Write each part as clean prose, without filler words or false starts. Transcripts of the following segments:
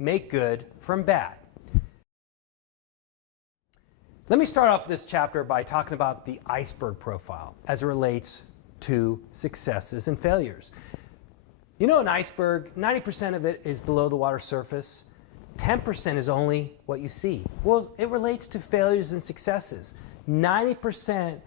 make good from bad. Let me start off this chapter by talking about the iceberg profile as it relates to successes and failures. You know, an iceberg, 90% of it is below the water surface. 10% is only what you see. Well, it relates to failures and successes. 90%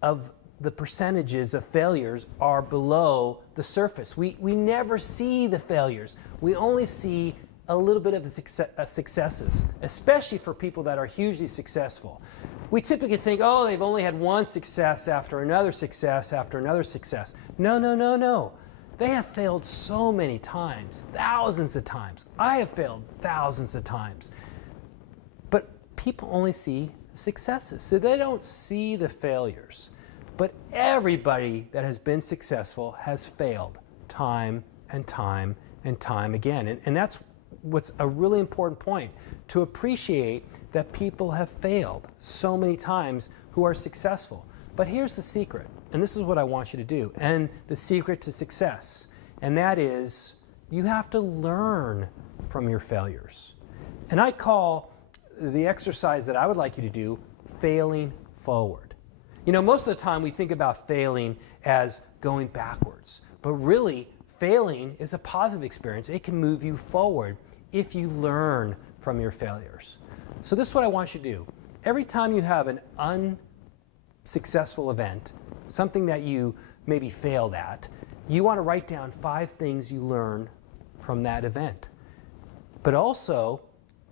of the percentages of failures are below the surface. We never see the failures. We only see a little bit of the successes, especially for people that are hugely successful. We typically think, oh, they've only had one success after another success after another success. No, no, no, no. They have failed so many times, thousands of times. I have failed thousands of times. But people only see the successes, so they don't see the failures. But everybody that has been successful has failed time and time and time again. And that's what's a really important point, to appreciate that people have failed so many times who are successful. But here's the secret, and this is what I want you to do, and the secret to success, and that is you have to learn from your failures. And I call the exercise that I would like you to do failing forward. You know, most of the time we think about failing as going backwards, but really failing is a positive experience. It can move you forward if you learn from your failures. So this is what I want you to do. Every time you have an unsuccessful event, something that you maybe failed at, you want to write down 5 things you learned from that event. But also,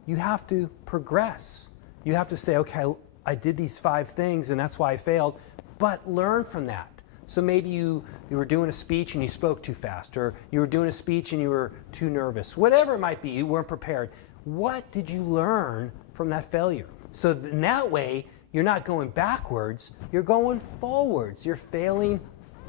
you have to progress. You have to say, okay, I did these 5 things and that's why I failed, but learn from that. So maybe you were doing a speech and you spoke too fast, or you were doing a speech and you were too nervous. Whatever it might be, you weren't prepared. What did you learn from that failure? So in that way, you're not going backwards, you're going forwards. You're failing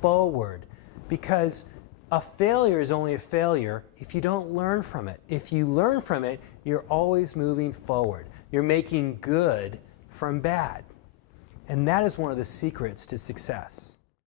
forward, because a failure is only a failure if you don't learn from it. If you learn from it, you're always moving forward. You're making good from bad. And that is one of the secrets to success.